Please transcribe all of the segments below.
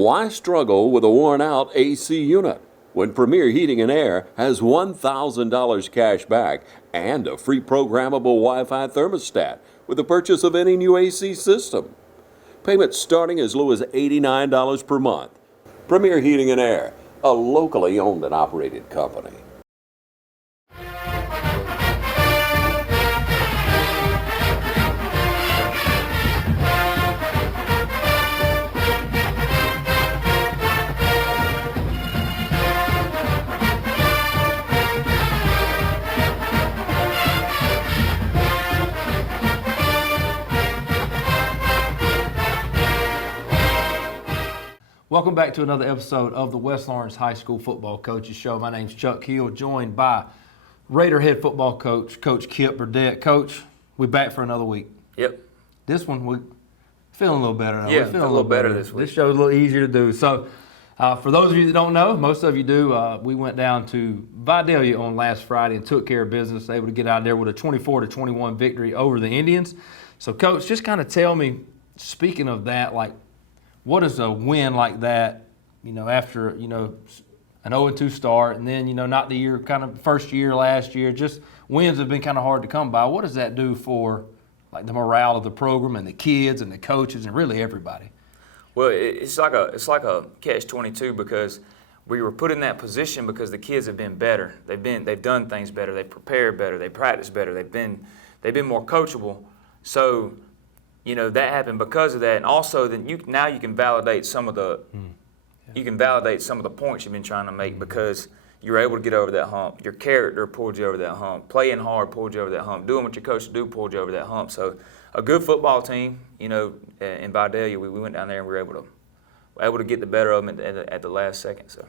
Why struggle with a worn-out AC unit when Premier Heating and Air has $1,000 cash back and a free programmable Wi-Fi thermostat with the purchase of any new AC system? Payments starting as low as $89 per month. Premier Heating and Air, a locally owned and operated company. Welcome back to another episode of the West Lawrence High School Football Coaches Show. My name's Chuck Hill, joined by Raider head football coach, Coach Kip Burdett. Coach, we're back for another week. Yep. This one, we're feeling a little better. Yeah, feeling a little better this week. This show's a little easier to do. So, for those of you that don't know, most of you do, we went down to Vidalia on last Friday and took care of business, able to get out there with a 24-21 victory over the Indians. So, Coach, just kind of tell me, speaking of that, like, what is a win like that, after, an 0-2 start and then, not the year, kind of first year, last year, just wins have been kind of hard to come by. What does that do for, like, the morale of the program and the kids and the coaches and really everybody? Well, it's like a catch-22 because we were put in that position because the kids have been better. They've done things better. They've prepared better. They practiced better. They've been more coachable. So, that happened because of that, and also then you can validate some of the points you've been trying to make because you're able to get over that hump. Your character pulled you over that hump. Playing hard pulled you over that hump. Doing what your coach do pulled you over that hump. So a good football team, in Vidalia, we went down there and we were able to get the better of them at the last second. So.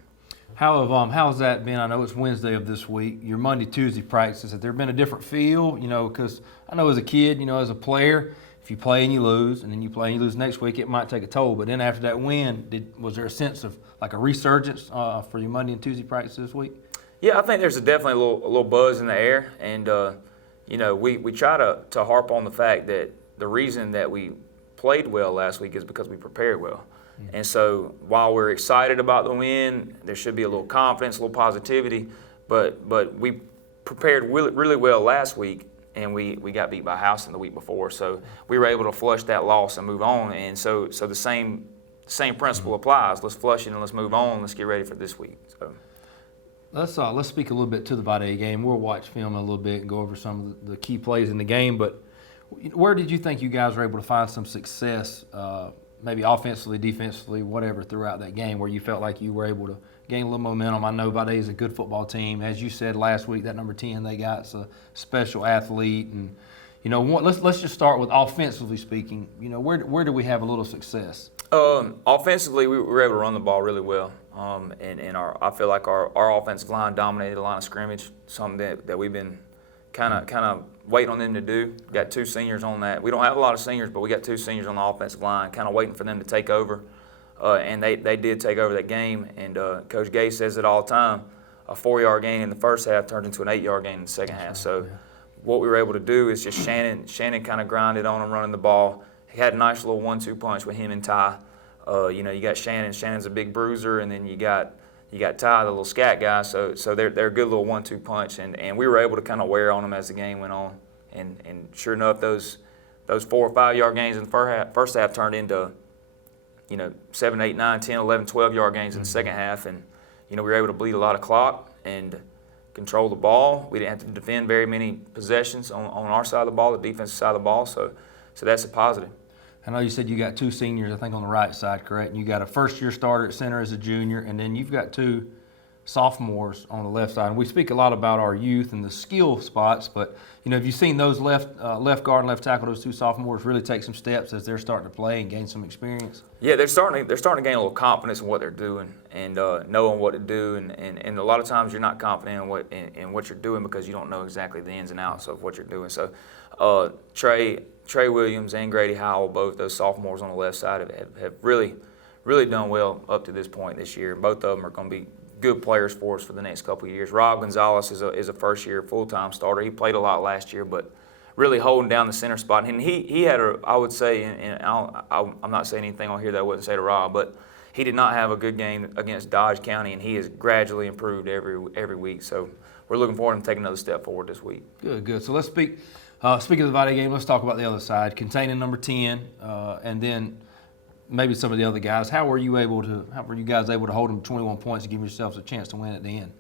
How's that been? I know it's Wednesday of this week. Your Monday, Tuesday practices. Has there been a different feel? Because I know as a kid, as a player, if you play and you lose, and then you play and you lose next week, it might take a toll. But then after that win, was there a sense of like a resurgence for your Monday and Tuesday practice this week? Yeah, I think there's definitely a little buzz in the air, and we try to harp on the fact that the reason that we played well last week is because we prepared well. Mm-hmm. And so while we're excited about the win, there should be a little confidence, a little positivity, but we prepared really well last week. And we got beat by Houston the week before, so we were able to flush that loss and move on. And so the same principle applies. Let's flush it and let's move on. Let's get ready for this week. So let's speak a little bit to the Vidalia game. We'll watch film a little bit and go over some of the key plays in the game. But where did you think you guys were able to find some success, maybe offensively, defensively, whatever, throughout that game, where you felt like you were able to gain a little momentum? I know Vidalia is a good football team. As you said last week, that number 10 they got is a special athlete. And, let's just start with offensively speaking. Where do we have a little success? Offensively, we were able to run the ball really well. I feel like our offensive line dominated the line of scrimmage, something that we've been kind of waiting on them to do. Got two seniors on that. We don't have a lot of seniors, but we got two seniors on the offensive line, kind of waiting for them to take over. And they did take over that game. And Coach Gay says it all the time, a 4-yard gain in the first half turns into an 8-yard gain in the second half. So what we were able to do is just Shannon kind of grinded on him running the ball. He had a nice little 1-2 punch with him and Ty. You got Shannon. Shannon's a big bruiser, and then you got Ty, the little scat guy. So they're a good little 1-2 punch, and we were able to kind of wear on them as the game went on. And sure enough, those 4 or 5-yard gains in the first half turned into 7, 8, 9, 10, 11, 12-yard gains in the second half, and we were able to bleed a lot of clock and control the ball. We didn't have to defend very many possessions on our side of the ball, the defensive side of the ball. So that's a positive. I know you said you got two seniors, I think, on the right side, correct? And you got a first-year starter at center as a junior, and then you've got two sophomores on the left side. And we speak a lot about our youth and the skill spots, but have you seen those left guard and left tackle, those two sophomores, really take some steps as they're starting to play and gain some experience? Yeah, they're starting to gain a little confidence in what they're doing and knowing what to do. And a lot of times you're not confident in what you're doing because you don't know exactly the ins and outs of what you're doing. So Trey Williams and Grady Howell, both those sophomores on the left side, have really done well up to this point this year. Both of them are going to be good players for us for the next couple of years. Rob Gonzalez is a first-year full-time starter. He played a lot last year, but really holding down the center spot. And he had I would say, and I'm not saying anything on here that I wouldn't say to Rob, but he did not have a good game against Dodge County, and he has gradually improved every week. So we're looking forward to him taking another step forward this week. Good. So let's speak of the Vade game, let's talk about the other side, containing number 10, and then maybe some of the other guys. How were you guys able to hold them to 21 points and give yourselves a chance to win at the end?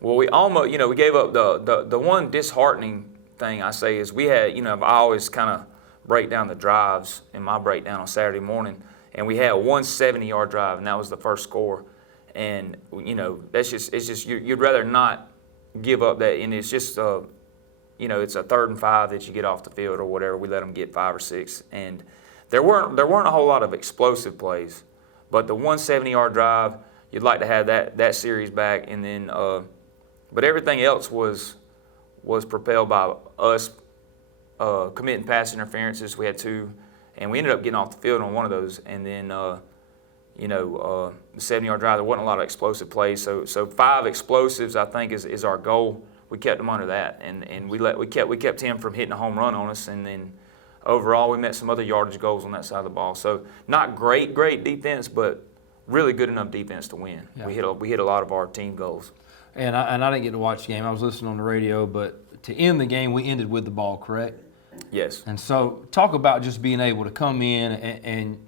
Well, we almost, we gave up the one disheartening thing I say is we had, I always kind of break down the drives in my breakdown on Saturday morning, and we had a 170-yard drive, and that was the first score. And, it's just you'd rather not give up that, and it's just, it's a 3rd and 5 that you get off the field or whatever. We let them get 5 or 6, and there weren't a whole lot of explosive plays, but the 170-yard drive, you'd like to have that series back, and then, but everything else was propelled by us committing pass interferences. We had 2, and we ended up getting off the field on one of those. And then, the 70-yard drive, there wasn't a lot of explosive plays. So 5 explosives, I think, is our goal. We kept them under that, and we kept him from hitting a home run on us. And then overall, we met some other yardage goals on that side of the ball. So not great defense, but really good enough defense to win. Yeah. We hit a lot of our team goals. And I didn't get to watch the game. I was listening on the radio, but to end the game, we ended with the ball, correct? Yes. And so talk about just being able to come in and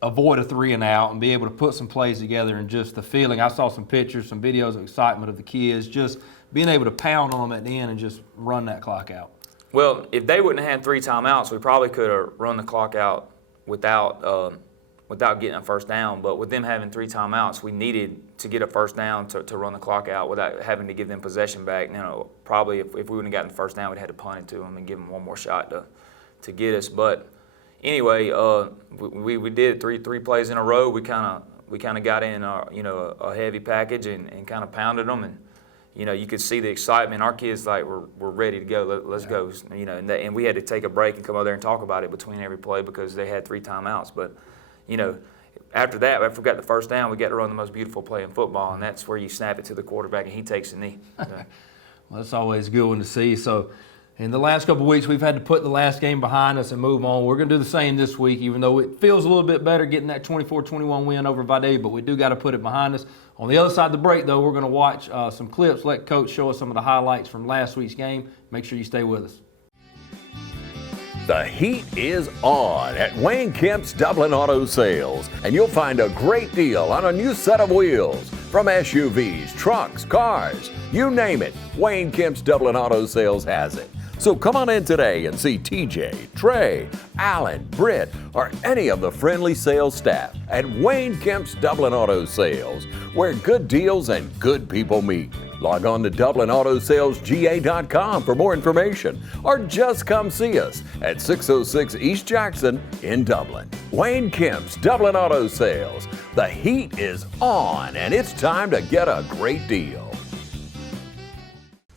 avoid a 3 and out and be able to put some plays together, and just the feeling. I saw some pictures, some videos of excitement of the kids, just being able to pound on them at the end and just run that clock out. Well, if they wouldn't have had 3 timeouts, we probably could have run the clock out without getting a first down. But with them having 3 timeouts, we needed to get a first down to run the clock out without having to give them possession back. Probably if we wouldn't have gotten the first down, we'd had to punt it to them and give them one more shot to get us. But anyway, we did three plays in a row. We kind of got in a heavy package and kind of pounded them, and you could see the excitement. Our kids were ready to go. Let's go. And we had to take a break and come over there and talk about it between every play because they had 3 timeouts. But after that, after we got the first down, we got to run the most beautiful play in football, and that's where you snap it to the quarterback and he takes a knee. So. Well, that's always a good one to see. So in the last couple of weeks, we've had to put the last game behind us and move on. We're going to do the same this week, even though it feels a little bit better getting that 24-21 win over Vade, but we do got to put it behind us. On the other side of the break, though, we're going to watch some clips, let Coach show us some of the highlights from last week's game. Make sure you stay with us. The heat is on at Wayne Kemp's Dublin Auto Sales, and you'll find a great deal on a new set of wheels. From SUVs, trucks, cars, you name it, Wayne Kemp's Dublin Auto Sales has it. So come on in today and see TJ, Trey, Alan, Britt, or any of the friendly sales staff at Wayne Kemp's Dublin Auto Sales, where good deals and good people meet. Log on to DublinAutoSalesGA.com for more information, or just come see us at 606 East Jackson in Dublin. Wayne Kemp's Dublin Auto Sales. The heat is on, and it's time to get a great deal.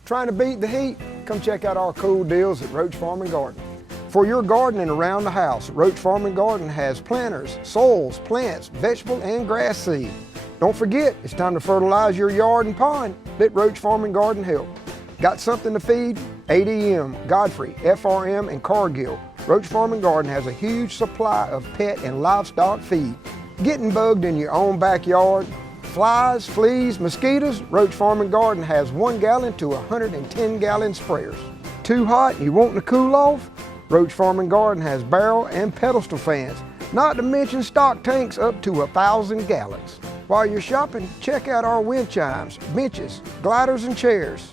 Trying to beat the heat? Come check out our cool deals at Roach Farm and Garden. For your gardening around the house, Roach Farm and Garden has planters, soils, plants, vegetable, and grass seed. Don't forget, it's time to fertilize your yard and pond. Let Roach Farm and Garden help. Got something to feed? ADM, Godfrey, FRM, and Cargill. Roach Farm and Garden has a huge supply of pet and livestock feed. Getting bugged in your own backyard? Flies, fleas, mosquitoes? Roach Farm and Garden has 1 gallon to 110 gallon sprayers. Too hot and you wanting to cool off? Roach Farm and Garden has barrel and pedestal fans, not to mention stock tanks up to 1,000 gallons. While you're shopping, check out our wind chimes, benches, gliders, and chairs.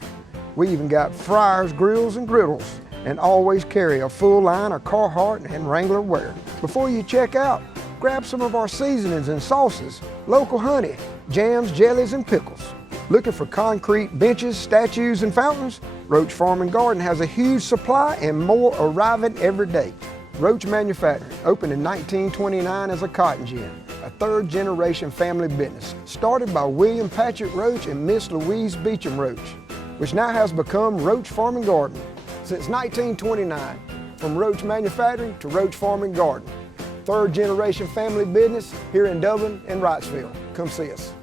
We even got fryers, grills, and griddles, and always carry a full line of Carhartt and Wrangler wear. Before you check out, grab some of our seasonings and sauces, local honey, jams, jellies, and pickles. Looking for concrete benches, statues, and fountains? Roach Farm and Garden has a huge supply and more arriving every day. Roach Manufacturing opened in 1929 as a cotton gin, a 3rd-generation family business, started by William Patrick Roach and Miss Louise Beecham Roach, which now has become Roach Farm and Garden. Since 1929, from Roach Manufacturing to Roach Farm and Garden, 3rd-generation family business here in Dublin and Wrightsville. Come see us.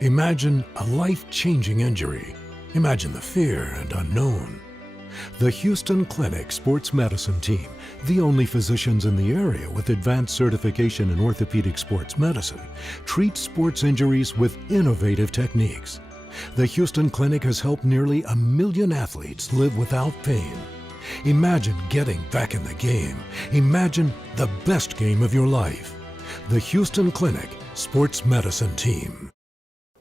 Imagine a life-changing injury. Imagine the fear and unknown. The Houston Clinic Sports Medicine Team The only physicians in the area with advanced certification in orthopedic sports medicine treat sports injuries with innovative techniques. The Houston Clinic has helped nearly 1 million athletes live without pain. Imagine getting back in the game. Imagine the best game of your life. The Houston Clinic Sports Medicine Team.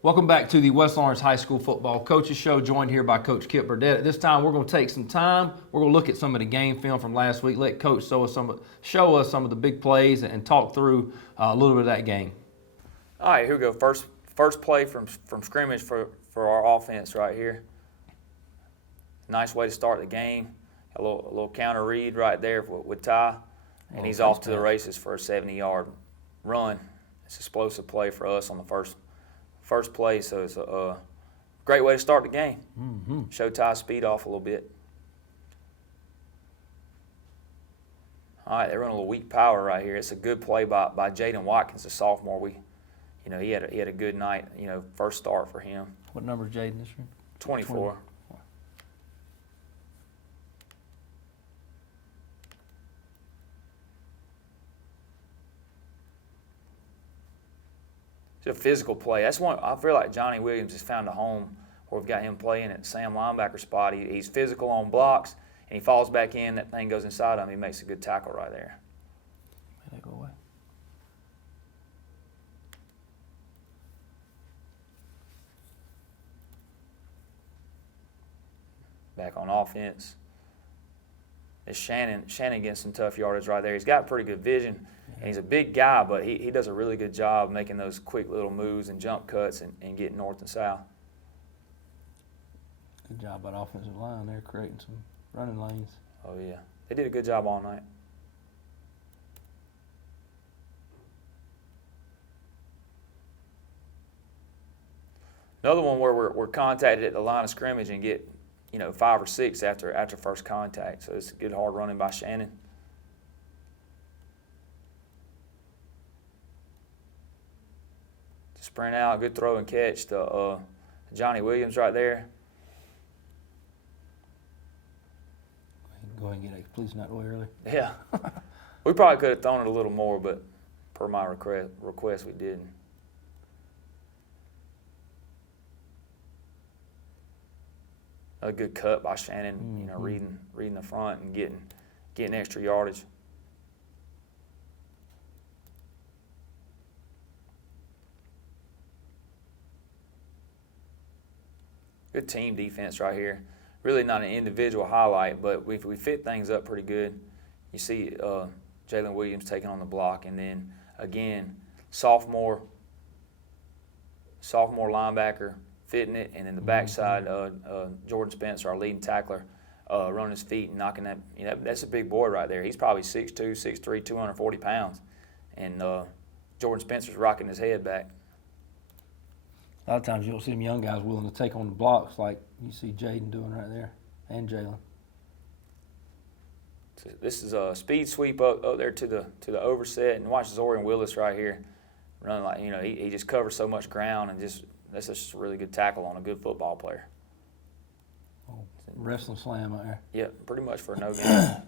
Welcome back to the West Lawrence High School Football Coaches Show, joined here by Coach Kip Burdett. At this time, we're going to take some time. We're going to look at some of the game film from last week, let Coach show us some of the big plays and talk through a little bit of that game. All right, here we go. First play from scrimmage for our offense right here. Nice way to start the game. A little counter read right there with Ty, and he's off to the races for a 70-yard run. It's an explosive play for us on the first play, so it's a great way to start the game. Show Ty's speed off a little bit. All right, they run a little weak power right here. It's a good play by Jaden Watkins, the sophomore. He had a good night. First start for him. What number is Jaden this year? 24. It's a physical play. That's one I feel like Johnny Williams has found a home where we've got him playing at Sam linebacker spot. He's physical on blocks, and he falls back in. That thing goes inside him. He makes a good tackle right there. May they go away? Back on offense. It's Shannon getting some tough yardage right there. He's got pretty good vision, and he's a big guy, but he does a really good job making those quick little moves and jump cuts and getting north and south. Good job by the offensive line there, creating some running lanes. Oh, yeah. They did a good job all night. Another one where we're contacted at the line of scrimmage and get 5 or 6 after first contact. So it's a good hard running by Shannon. Sprint out, good throw and catch to Johnny Williams right there. Go ahead and get a completion out the way early. Yeah. We probably could have thrown it a little more, but per my request we didn't. A good cut by Shannon, reading the front and getting extra yardage. Good team defense right here. Really not an individual highlight, but we fit things up pretty good. You see Jalen Williams taking on the block, and then again, sophomore linebacker fitting it, and then the backside, Jordan Spencer, our leading tackler, running his feet and knocking that. That's a big boy right there. He's probably 6'2", 6'3", 240 pounds, and Jordan Spencer's rocking his head back. A lot of times you don't see them young guys willing to take on the blocks like you see Jaden doing right there, and Jalen. So this is a speed sweep up there to the overset, and watch Zorian Willis right here running like he just covers so much ground, and that's just a really good tackle on a good football player. Oh, wrestling slam out there. Yeah, pretty much for a no gain.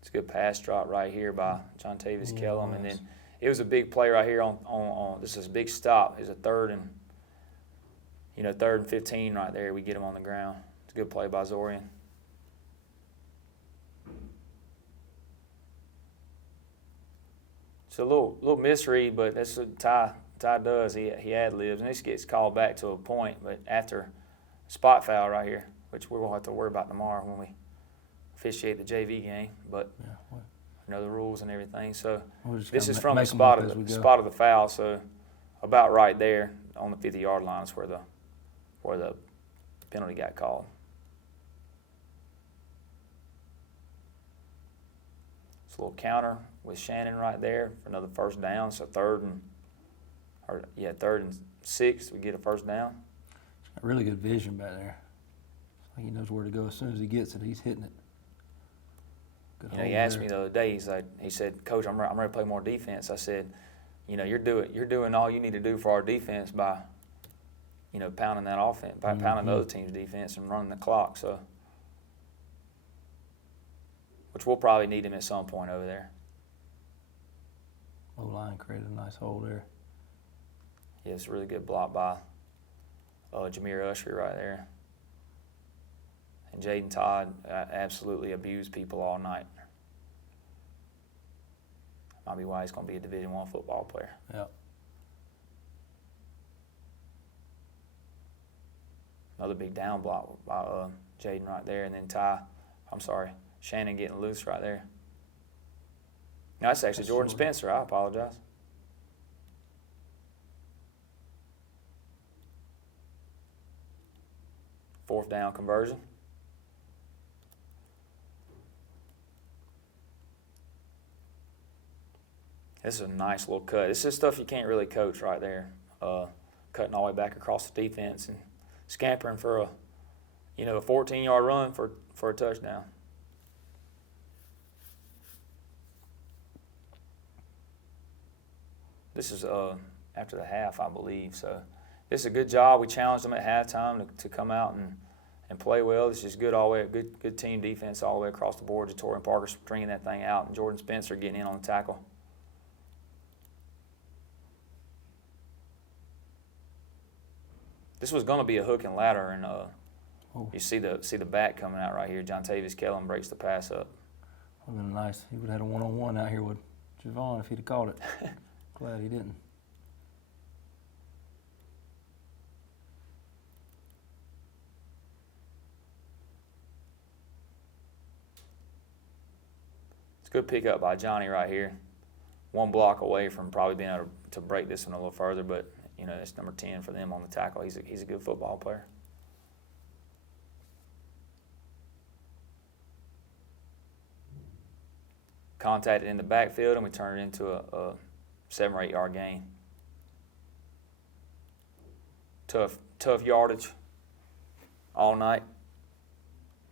It's a good pass drop right here by John Tavis Kellum, and then it was a big play right here on this is a big stop. It's a third and 15 right there. We get him on the ground. It's a good play by Zorian. It's a little misread, but that's what Ty does. He ad-libs, and this gets called back to a point, but after spot foul right here, which we're going to have to worry about tomorrow when we officiate the JV game, but know the rules and everything. So this is from the spot of the foul, so about right there on the 50-yard line is where the penalty got called. It's a little counter with Shannon right there for another first down. So third and 6, we get a first down. Really good vision back there. He knows where to go as soon as he gets it. He's hitting it. He asked me the other day. He said, "Coach, I'm ready to play more defense." I said, "You're doing all you need to do for our defense by pounding that offense, pounding the other team's defense and running the clock. So, which we'll probably need him at some point over there. O-line created a nice hole there. Yeah, it's a really good block by Jameer Usher right there. And Jaden Todd absolutely abused people all night. Might be why he's going to be a Division I football player. Yeah. Another big down block by Jaden right there, and then Shannon getting loose right there. No, that's actually Jordan Spencer. I apologize. Fourth down conversion. This is a nice little cut. This is stuff you can't really coach right there. Cutting all the way back across the defense and scampering for a 14-yard run for a touchdown. This is after the half, I believe. So this is a good job. We challenged them at halftime to come out and play well. This is good all the way, good team defense all the way across the board. Jatorian Parker stringing that thing out, and Jordan Spencer getting in on the tackle. This was going to be a hook and ladder, and you see the back coming out right here. John Tavis Kellen breaks the pass up. Would have been nice. He would have had a one-on-one out here with Javon if he'd have caught it. Glad he didn't. It's a good pickup by Johnny right here. One block away from probably being able to break this one a little further, but it's number 10 for them on the tackle. He's a good football player. Contacted in the backfield, and we turned it into a 7 or 8 yard gain. Tough yardage all night.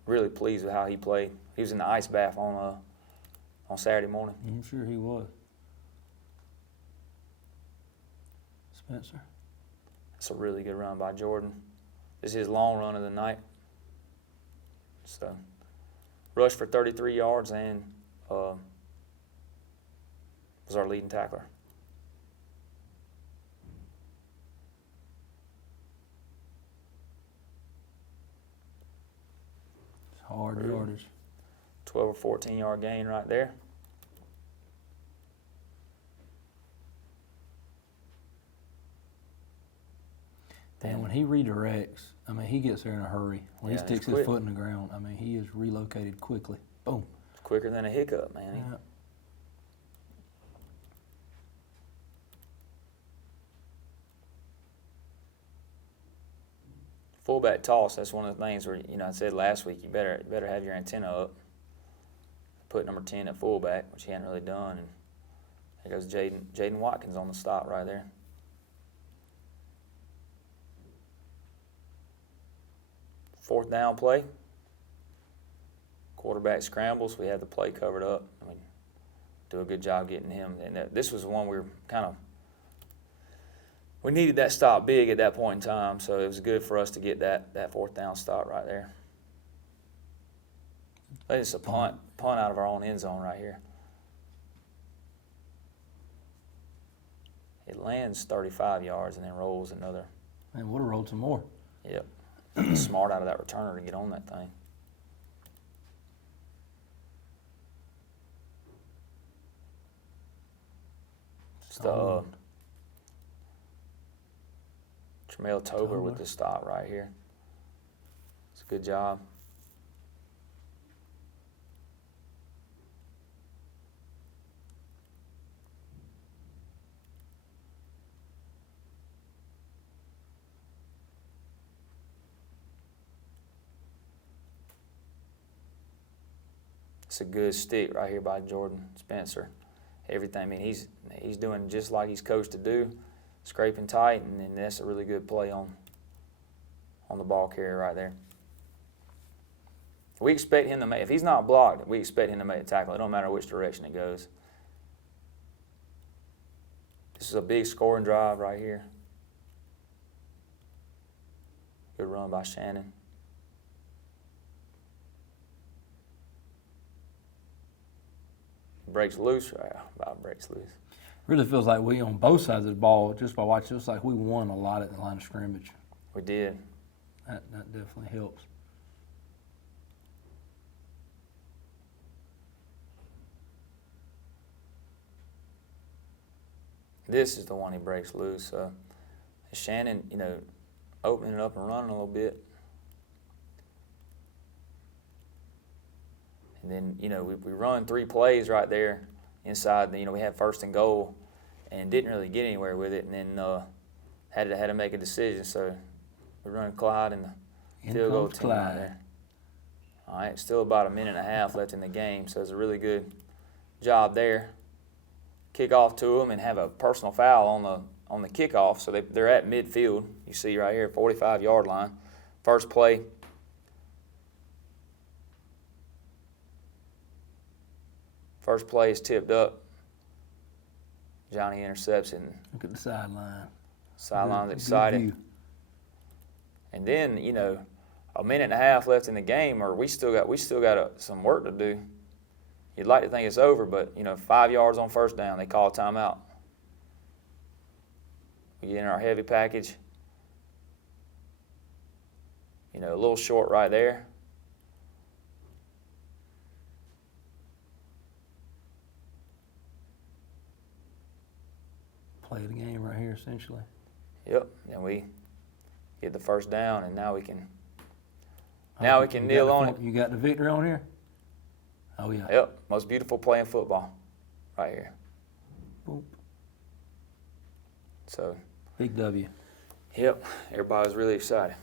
Really pleased with how he played. He was in the ice bath on Saturday morning. I'm sure he was. Spencer. That's a really good run by Jordan. This is his long run of the night. So, rushed for 33 yards and was our leading tackler. It's hard yardage. 12 or 14-yard gain right there. And when he redirects, he gets there in a hurry. When he sticks his foot in the ground, he is relocated quickly. Boom. It's quicker than a hiccup, man. Yeah. Fullback toss, that's one of the things where, I said last week, you better have your antenna up. Put number 10 at fullback, which he hadn't really done. And there goes Jaden Watkins on the stop right there. Fourth down play. Quarterback scrambles. We had the play covered up. Do a good job getting him. And this was one we were we needed that stop big at that point in time, so it was good for us to get that fourth down stop right there. It's a punt out of our own end zone right here. It lands 35 yards and then rolls another. Man, would have rolled some more. Yep. Smart out of that returner to get on that thing. It's the Tremel Tober with the stop right here. It's a good job. It's a good stick right here by Jordan Spencer. Everything, he's doing just like he's coached to do, scraping tight, and then that's a really good play on the ball carrier right there. We expect him to make, if he's not blocked, we expect him to make a tackle. It don't matter which direction it goes. This is a big scoring drive right here. run by Shannon. Breaks loose, right? About breaks loose. Really feels like we on both sides of the ball, just by watching, it feels like we won a lot at the line of scrimmage. We did. That definitely helps. This is the one he breaks loose. So Shannon, you know, opening it up and running a little bit. And then, you know, we run 3 plays right there inside. You know, we had 1st and goal and didn't really get anywhere with it. And then had to make a decision. So we're running Clyde and the field goal team right there. All right, still about a minute and a half left in the game. So it's a really good job there. Kick off to them and have a personal foul on the kickoff. So they're at midfield. You see right here, 45-yard line. First play. First play is tipped up. Johnny intercepts it. Look at the sideline. Sideline's Good excited. view. And then, you know, a minute and a half left in the game, or we still got some work to do. You'd like to think it's over, but, you know, 5 yards on first down, they call a timeout. We get in our heavy package. You know, a little short right there. Play the game right here, essentially. Yep, and we get the first down, and now we can You kneel got on the- it. You got the victory on here? Oh, yeah. Yep, most beautiful play in football, right here. Boop. So, Big W. yep, everybody was really excited.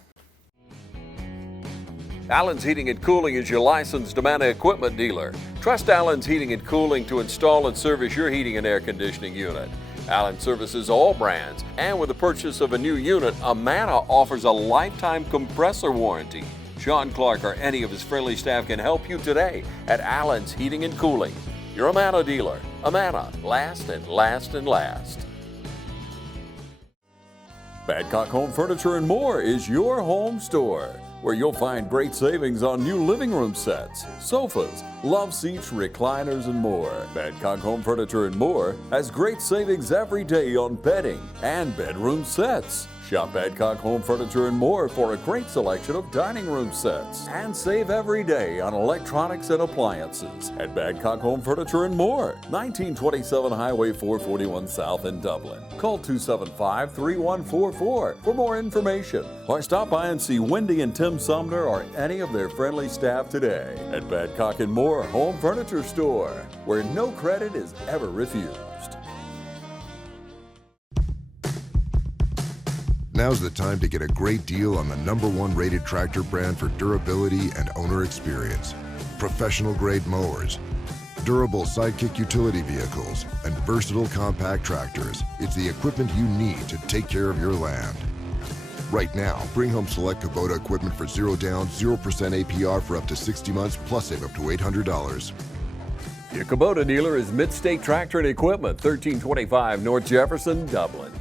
Allen's Heating and Cooling is your licensed Amana equipment dealer. Trust Allen's Heating and Cooling to install and service your heating and air conditioning unit. Allen services all brands, and with the purchase of a new unit, Amana offers a lifetime compressor warranty. Sean Clark or any of his friendly staff can help you today at Allen's Heating and Cooling. Your Amana dealer. Amana, last and last and last. Badcock Home Furniture and More is your home store, where you'll find great savings on new living room sets, sofas, love seats, recliners, and more. Badcock Home Furniture and More has great savings every day on bedding and bedroom sets. Shop Badcock Home Furniture and More for a great selection of dining room sets. And save every day on electronics and appliances at Badcock Home Furniture and More, 1927 Highway 441 South in Dublin. Call 275-3144 for more information, or stop by and see Wendy and Tim Sumner or any of their friendly staff today at Badcock and More Home Furniture Store, where no credit is ever refused. Now's the time to get a great deal on the #1 rated tractor brand for durability and owner experience. Professional grade mowers, durable sidekick utility vehicles, and versatile compact tractors. It's the equipment you need to take care of your land. Right now, bring home select Kubota equipment for 0 down, 0% APR for up to 60 months, plus save up to $800. Your Kubota dealer is Midstate Tractor and Equipment, 1325 North Jefferson, Dublin.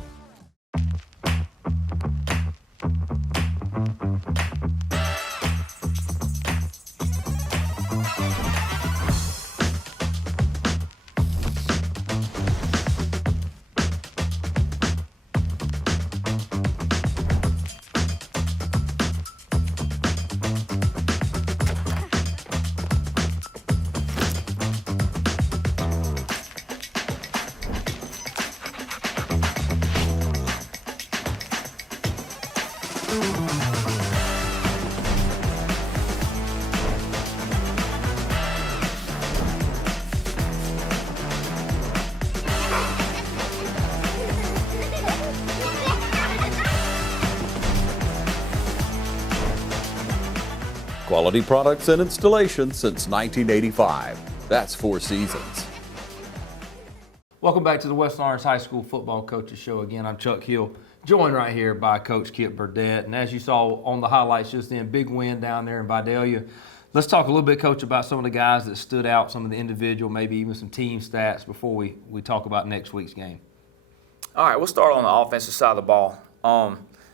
Quality products and installation since 1985. That's 4 seasons. Welcome back to the West Lawrence High School Football Coaches Show again. I'm Chuck Hill, joined right here by Coach Kip Burdett. And as you saw on the highlights just then, big win down there in Vidalia. Let's talk a little bit, Coach, about some of the guys that stood out, some of the individual, maybe even some team stats before we talk about next week's game. All right, we'll start on the offensive side of the ball.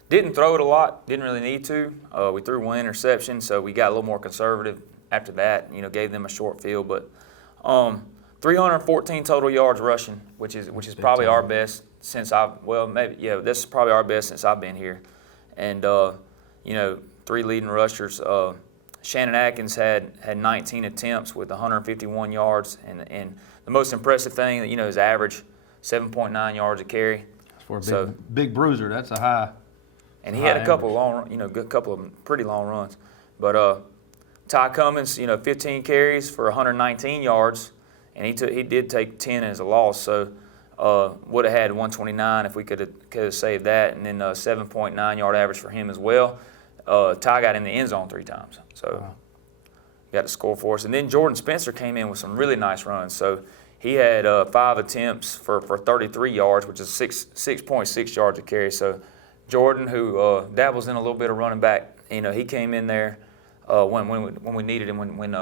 Didn't throw it a lot, didn't really need to. We threw one interception, so we got a little more conservative after that, gave them a short field. But 314 total yards rushing, which is probably our best since this is probably our best since I've been here. And, 3 leading rushers. Shannon Atkins had 19 attempts with 151 yards, and the most impressive thing, his average 7.9 yards a carry. For a big bruiser, that's a high. And he had a couple of couple of pretty long runs. But Ty Cummins, 15 carries for 119 yards, and he did take 10 as a loss. So would have had 129 if we could have saved that, and then 7.9 yard average for him as well. Ty got in the end zone 3 times, so got to score for us. And then Jordan Spencer came in with some really nice runs. So he had 5 attempts for 33 yards, which is 6.6 yards a carry. So Jordan, who dabbles in a little bit of running back, he came in there when we needed him when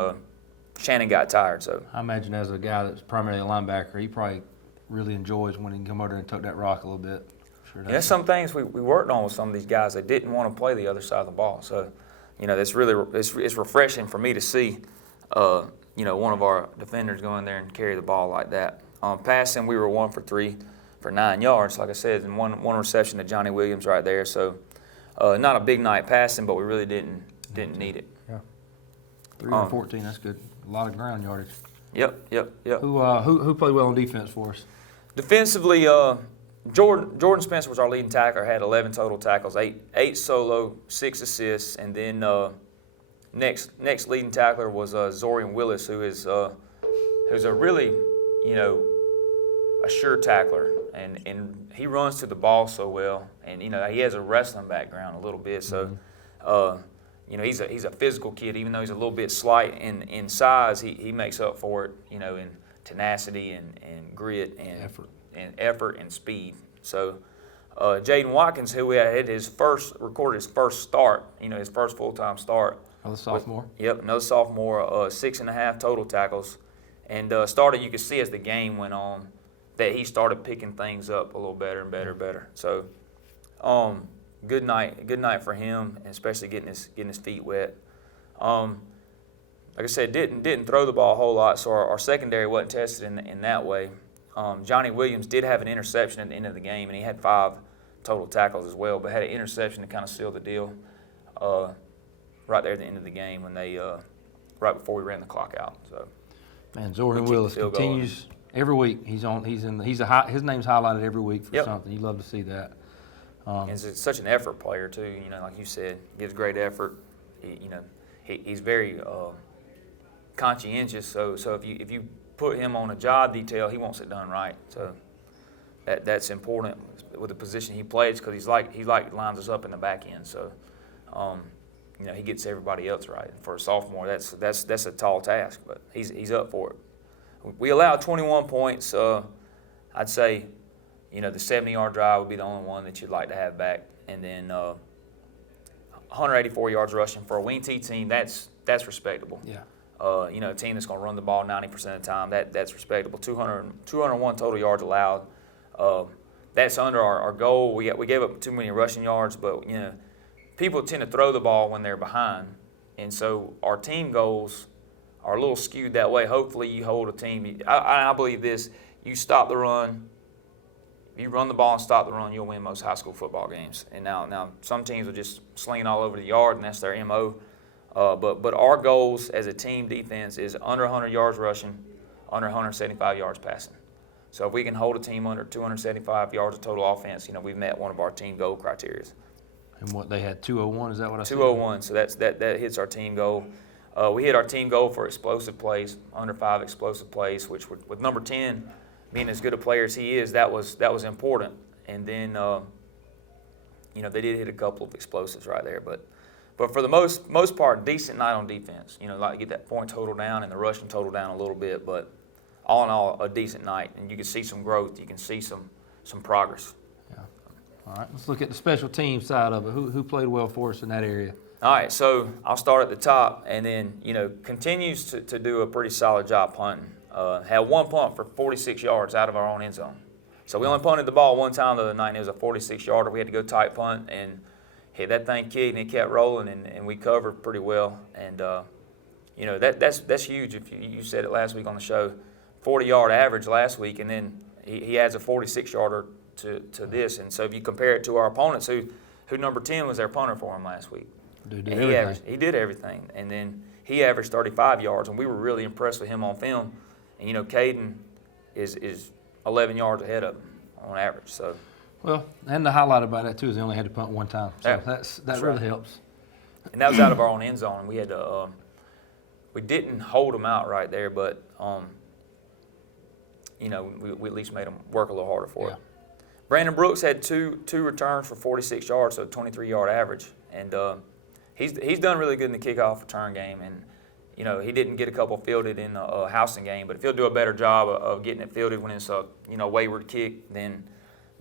Shannon got tired. So I imagine as a guy that's primarily a linebacker, he probably really enjoys when he can come over there and tuck that rock a little bit. Sure that's some things we worked on with some of these guys that didn't want to play the other side of the ball. So, that's really it's refreshing for me to see, one of our defenders go in there and carry the ball like that. Passing, we were 1 for 3 for 9 yards, like I said, and one reception to Johnny Williams right there. So, not a big night passing, but we really didn't need it. Yeah. 3 for 14, that's good. A lot of ground yardage. Yep. Who played well on defense for us? Defensively, Jordan Spencer was our leading tackler, had 11 total tackles, 8 solo, 6 assists, and then next leading tackler was Zorian Willis, who's a really, a sure tackler, and he runs to the ball so well, and he has a wrestling background a little bit, so he's a physical kid, even though he's a little bit slight in size, he makes up for it, in tenacity and grit and effort and speed. So Jaden Watkins, who had recorded his first start, his first full-time start. Another sophomore. Another sophomore, 6.5 total tackles. And you could see as the game went on that he started picking things up a little better and better. So good night for him, and especially getting his feet wet. Like I said, didn't throw the ball a whole lot, so our secondary wasn't tested in that way. Johnny Williams did have an interception at the end of the game, and he had 5 total tackles as well, but had an interception to kind of seal the deal right there at the end of the game when they right before we ran the clock out. So, man, Zorian Willis continues every week. His name's highlighted every week for something. You love to see that. And he's such an effort player too. Like you said, gives great effort. He's very conscientious. So if you put him on a job detail, he wants it done right. So that's important with the position he plays, because he lines us up in the back end. So he gets everybody else right. For a sophomore, that's a tall task, but he's up for it. We allowed 21 points. I'd say the 70-yard drive would be the only one that you'd like to have back, and then 184 yards rushing for a wing T team. That's respectable. Yeah. A team that's going to run the ball 90% of the time, that's respectable. 201 total yards allowed. That's under our goal. We gave up too many rushing yards, but people tend to throw the ball when they're behind, and so our team goals are a little skewed that way. Hopefully, you hold a team. I believe this: you stop the run, you run the ball and stop the run, you'll win most high school football games. And now some teams are just slinging all over the yard, and that's their MO. But our goals as a team defense is under 100 yards rushing, under 175 yards passing. So if we can hold a team under 275 yards of total offense, we've met one of our team goal criteria. And what they had 201, is that what I said? 201. So that hits our team goal. We hit our team goal for explosive plays, under 5 explosive plays, which with number 10 being as good a player as he is, that was important. And then they did hit a couple of explosives right there, but for the most part, decent night on defense. Like get that point total down and the rushing total down a little bit, but all in all, a decent night. And you can see some growth. You can see some progress. Yeah. All right, let's look at the special team side of it. Who played well for us in that area? All right, so I'll start at the top, and then continues to do a pretty solid job punting. Had one punt for 46 yards out of our own end zone. So we only punted the ball one time the other night, and it was a 46-yarder. We had to go tight punt, and hit that thing kicked, and it kept rolling, and we covered pretty well. And you know, that's huge. If you said it last week on the show, 40-yard average last week, and then he adds a 46-yarder to this. And so if you compare it to our opponents, who number 10 was their punter for him last week. He did everything. And then he averaged 35 yards, and we were really impressed with him on film. And, you know, Caden is 11 yards ahead of him on average. So, well, and the highlight about that, too, is he only had to punt one time. So that really helps. And that was out of our own end zone. We had to we didn't hold them out right there, but, you know, we at least made them work a little harder for it. Brandon Brooks had two returns for 46 yards, so 23-yard average. And he's done really good in the kickoff return game. And, you know, he didn't get a couple fielded in the Houston game, but if he'll do a better job of getting it fielded when it's a, you know, wayward kick, then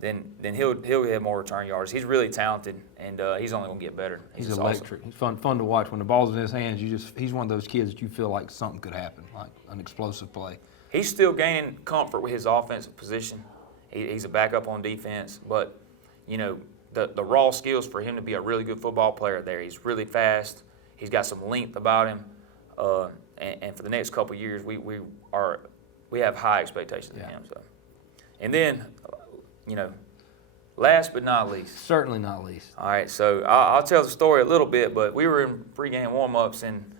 he'll have more return yards. He's really talented, and he's only going to get better. He's electric. Awesome. He's fun to watch. When the ball's in his hands, he's one of those kids that you feel like something could happen, like an explosive play. He's still gaining comfort with his offensive position. He's a backup on defense, but, you know, the raw skills for him to be a really good football player there. He's really fast. He's got some length about him. And for the next couple of years, we have high expectations of him. So, and then, you know, last but not least. Certainly not least. All right, so I'll tell the story a little bit, but we were in pregame warm-ups, and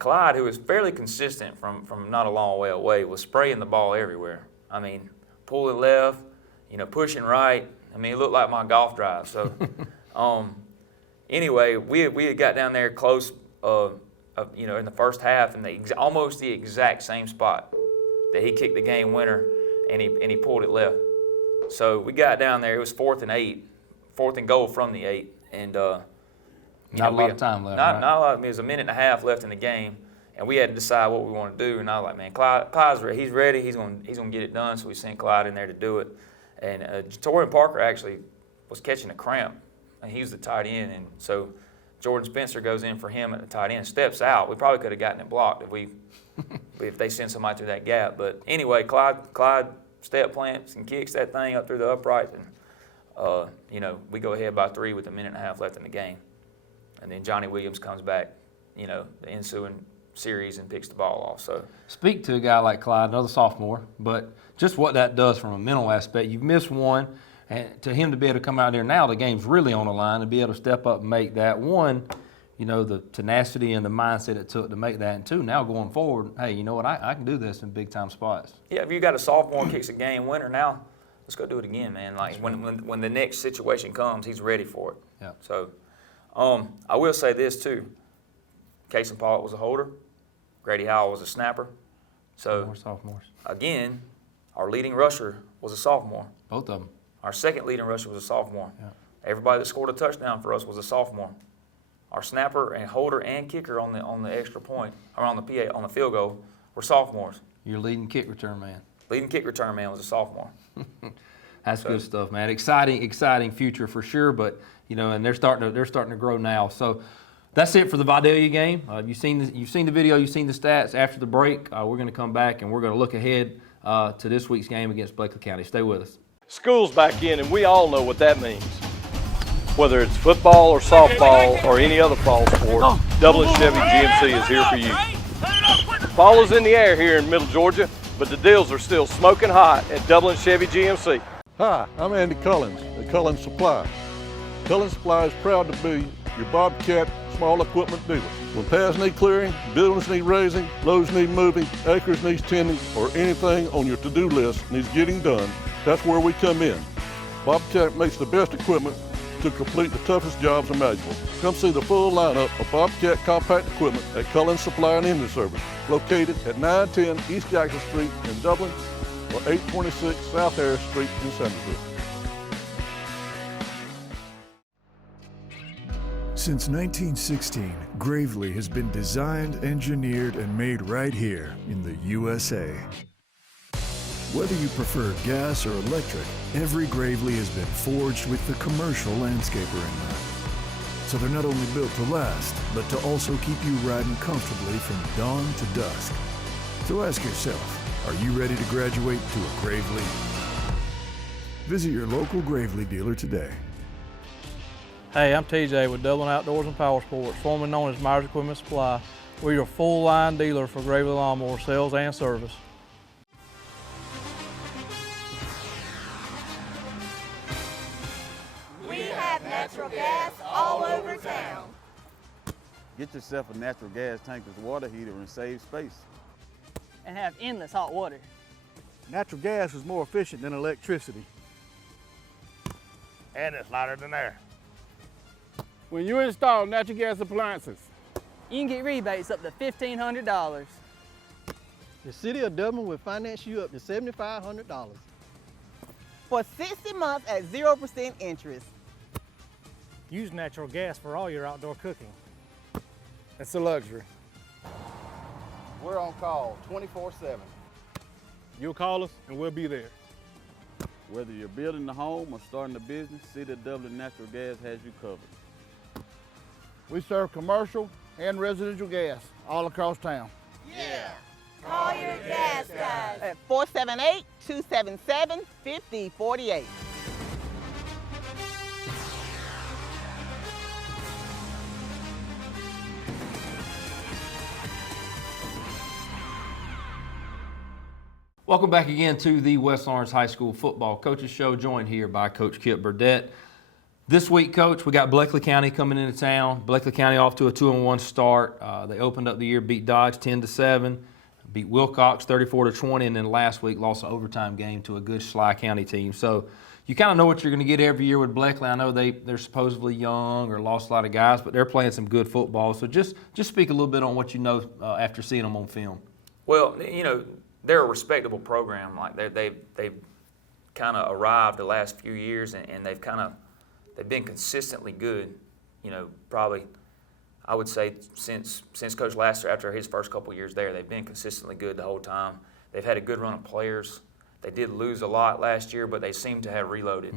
Clyde, who was fairly consistent from not a long way away, was spraying the ball everywhere. I mean, pulling left, you know, pushing right. I mean, it looked like my golf drive. So, anyway, we had got down there close, you know, in the first half, and almost the exact same spot that he kicked the game winner, and he pulled it left. So we got down there. It was 4th and goal from the 8, and not a lot of time left. Not a lot. It was a minute and a half left in the game, and we had to decide what we want to do. And I was like, man, Clyde's ready. He's ready. He's gonna get it done. So we sent Clyde in there to do it. And Torian Parker actually was catching a cramp, and he was the tight end. And so Jordan Spencer goes in for him at the tight end, steps out. We probably could have gotten it blocked if they sent somebody through that gap. But anyway, Clyde step plants and kicks that thing up through the upright, and you know, we go ahead by 3 with a minute and a half left in the game. And then Johnny Williams comes back, you know, the ensuing series and picks the ball off. So speak to a guy like Clyde, another sophomore, but just what that does from a mental aspect. You've missed one, and to him to be able to come out there now, the game's really on the line, to be able to step up and make that one, you know, the tenacity and the mindset it took to make that, and 2, now going forward, hey, you know what, I can do this in big-time spots. Yeah, if you got a sophomore kicks a game winner now, let's go do it again, man. Like when the next situation comes, he's ready for it. Yeah. So I will say this, too. Casey Pollock was a holder. Grady Howell was a snapper. So, more sophomores. Again, our leading rusher was a sophomore. Both of them. Our second leading rusher was a sophomore. Yeah. Everybody that scored a touchdown for us was a sophomore. Our snapper and holder and kicker on the extra point, or on the field goal, were sophomores. Your leading kick return man. Leading kick return man was a sophomore. That's good stuff, man. Exciting future for sure. But you know, and they're starting to grow now. So that's it for the Vidalia game. You've seen the video, you've seen the stats. After the break, we're going to come back and we're going to look ahead to this week's game against Blakely County. Stay with us. School's back in, and we all know what that means. Whether it's football or softball or any other fall sport, Dublin Chevy GMC is here for you. Fall is in the air here in Middle Georgia, but the deals are still smoking hot at Dublin Chevy GMC. Hi, I'm Andy Cullins at Cullins Supply. Cullins Supply is proud to be your Bobcat small equipment dealer. When paths need clearing, buildings need raising, loads need moving, acres needs tending, or anything on your to-do list needs getting done, that's where we come in. Bobcat makes the best equipment to complete the toughest jobs imaginable. Come see the full lineup of Bobcat compact equipment at Cullins Supply and Engine Service, located at 910 East Jackson Street in Dublin or 826 South Harris Street in Sandersville. Since 1916, Gravely has been designed, engineered, and made right here in the USA. Whether you prefer gas or electric, every Gravely has been forged with the commercial landscaper in mind. So they're not only built to last, but to also keep you riding comfortably from dawn to dusk. So ask yourself, are you ready to graduate to a Gravely? Visit your local Gravely dealer today. Hey, I'm TJ with Dublin Outdoors and Power Sports, formerly known as Myers Equipment Supply. We're your full-line dealer for Gravely Lawnmower sales and service. We have natural gas all over town. Get yourself a natural gas tankless water heater and save space. And have endless hot water. Natural gas is more efficient than electricity. And it's lighter than air. When you install natural gas appliances, you can get rebates up to $1,500. The City of Dublin will finance you up to $7,500. For 60 months at 0% interest. Use natural gas for all your outdoor cooking. it's a luxury. We're on call 24/7. You'll call us and we'll be there. Whether you're building a home or starting a business, City of Dublin Natural Gas has you covered. We serve commercial and residential gas all across town. Yeah. Call your gas guys. At 478-277-5048. Welcome back again to the West Lawrence High School Football Coaches Show, joined here by Coach Kip Burdett. This week, Coach, we got Bleckley County coming into town. Bleckley County off to a 2-1 start. They opened up the year, beat Dodge 10-7, beat Wilcox 34-20, and then last week lost an overtime game to a good Schley County team. So you kind of know what you're going to get every year with Bleckley. I know they're supposedly young or lost a lot of guys, but they're playing some good football. So just speak a little bit on what you know after seeing them on film. Well, you know, they're a respectable program. Like they've kind of arrived the last few years, and they've been consistently good. You know, probably I would say since Coach Laster, after his first couple years there, they've been consistently good the whole time. They've had a good run of players. They did lose a lot last year, but they seem to have reloaded.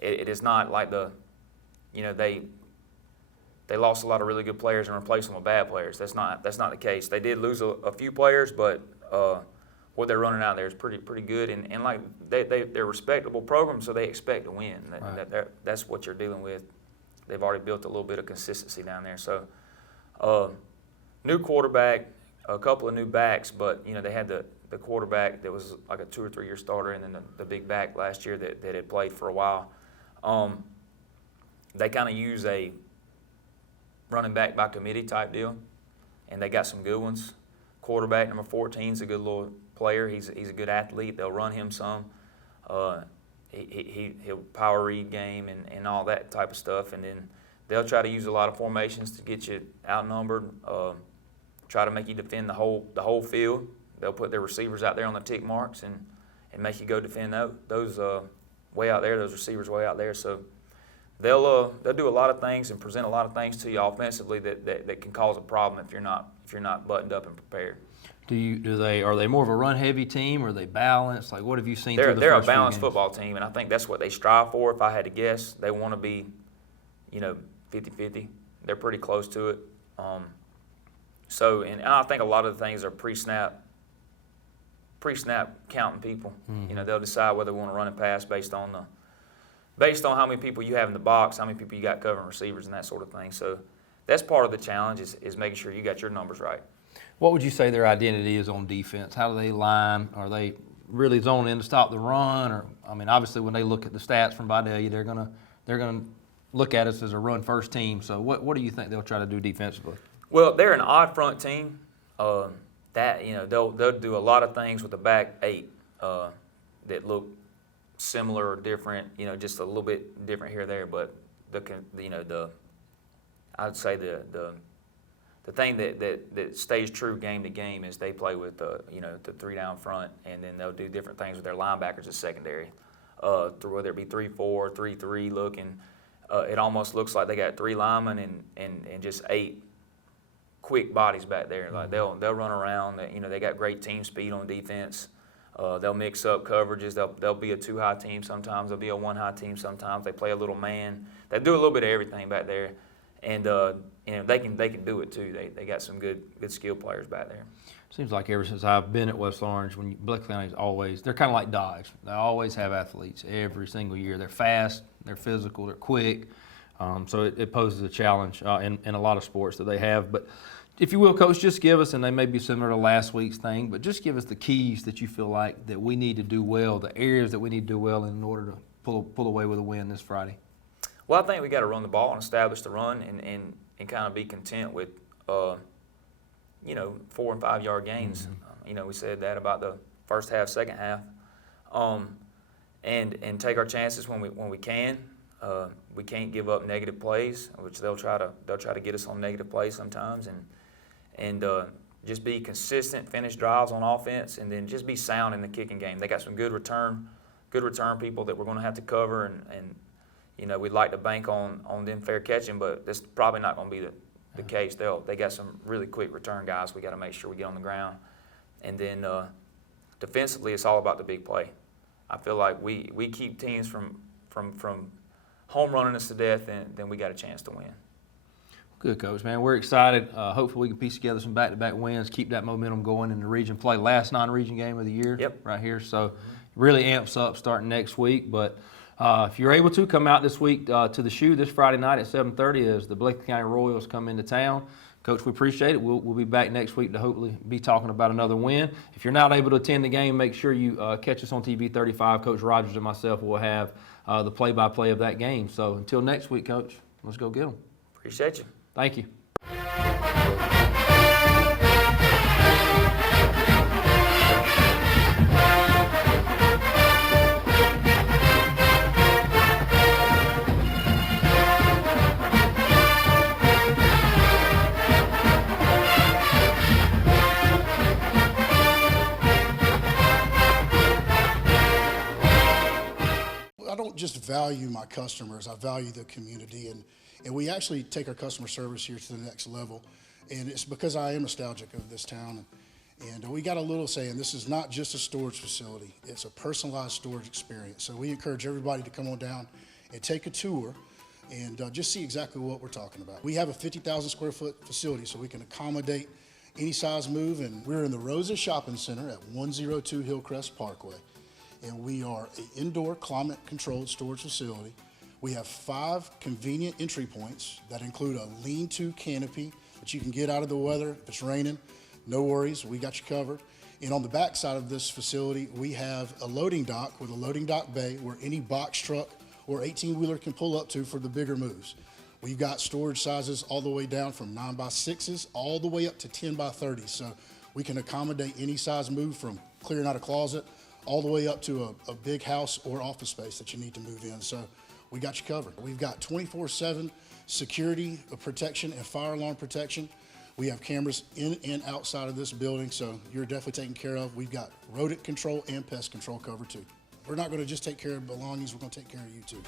It is not like they lost a lot of really good players and replaced them with bad players. That's not the case. They did lose a few players, but what they're running out there is pretty good, and like they're a respectable program, so they expect to win. That's what you're dealing with. They've already built a little bit of consistency down there. So, new quarterback, a couple of new backs, but you know they had the quarterback that was like a 2 or 3 year starter, and then the big back last year that had played for a while. They kind of use a running back by committee type deal, and they got some good ones. Quarterback number 14 is a good little player. He's a good athlete. They'll run him some. He'll power read game and all that type of stuff. And then they'll try to use a lot of formations to get you outnumbered. Try to make you defend the whole field. They'll put their receivers out there on the tick marks and make you go defend those way out there. Those receivers way out there. So they'll do a lot of things and present a lot of things to you offensively that can cause a problem if you're not buttoned up and prepared. Are they more of a run-heavy team, or are they balanced? Like, what have you seen they're through the first few games? They're a balanced football team, and I think that's what they strive for. If I had to guess, they want to be, 50-50. They're pretty close to it. And I think a lot of the things are pre-snap counting people. Mm-hmm. They'll decide whether they want to run and pass based on how many people you have in the box, how many people you got covering receivers, and that sort of thing. So that's part of the challenge is making sure you got your numbers right. What would you say their identity is on defense? How do they line? Are they really zoning in to stop the run? Or obviously when they look at the stats from Vidalia, they're gonna look at us as a run-first team. So what do you think they'll try to do defensively? Well, they're an odd front team. They'll do a lot of things with the back 8 that look similar or different. Just a little bit different here or there. But I'd say the thing that stays true game to game is they play with the 3 down front, and then they'll do different things with their linebackers as secondary. Whether it be 3-4, 3-3 looking, it almost looks like they got 3 linemen and just 8 quick bodies back there. Like they'll run around. They got great team speed on defense. They'll mix up coverages. They'll be a 2-high team sometimes. They'll be a 1-high team sometimes. They play a little man. They do a little bit of everything back there. And they can do it too. They got some good skill players back there. Seems like ever since I've been at West Lawrence, Bleckley County's they're kind of like Dodge. They always have athletes every single year. They're fast, they're physical, they're quick. So it poses a challenge in a lot of sports that they have. But if you will, Coach, just give us, and they may be similar to last week's thing, but just give us the keys that you feel like that we need to do well, the areas that we need to do well in order to pull away with a win this Friday. Well, I think we got to run the ball and establish the run and kind of be content with, 4 and 5 yard gains. We said that about the first half, second half, and take our chances when we can. We can't give up negative plays, which they'll try to get us on negative plays sometimes, and just be consistent, finish drives on offense, and then just be sound in the kicking game. They got some good return people that we're going to have to cover, and we'd like to bank on them fair catching, but that's probably not going to be the case. They got some really quick return guys. We got to make sure we get on the ground, and then defensively, it's all about the big play. I feel like we keep teams from home running us to death, and then we got a chance to win. Good, Coach, man. We're excited. Hopefully we can piece together some back-to-back wins, keep that momentum going in the region play. Last non-region game of the year right here. So really amps up starting next week. But if you're able to, come out this week to the Shoe this Friday night at 7:30 as the Blakeney County Royals come into town. Coach, we appreciate it. We'll be back next week to hopefully be talking about another win. If you're not able to attend the game, make sure you catch us on TV 35. Coach Rogers and myself will have the play-by-play of that game. So until next week, Coach, let's go get them. Appreciate you. Thank you. I don't just value my customers, I value the community, and we actually take our customer service here to the next level, and it's because I am nostalgic of this town, and we got a little saying, this is not just a storage facility, it's a personalized storage experience. So we encourage everybody to come on down and take a tour and just see exactly what we're talking about. We have a 50,000 square foot facility, so we can accommodate any size move, and we're in the Rosa Shopping Center at 102 Hillcrest Parkway. And we are an indoor climate-controlled storage facility. We have 5 convenient entry points that include a lean-to canopy that you can get out of the weather. If it's raining, no worries, we got you covered. And on the back side of this facility, we have a loading dock with a loading dock bay where any box truck or 18-wheeler can pull up to for the bigger moves. We've got storage sizes all the way down from 9x6s all the way up to 10x30s. So we can accommodate any size move from clearing out a closet all the way up to a big house or office space that you need to move in. So we got you covered. We've got 24/7 security protection and fire alarm protection. We have cameras in and outside of this building, so you're definitely taken care of. We've got rodent control and pest control covered too. We're not going to just take care of belongings, we're going to take care of you too.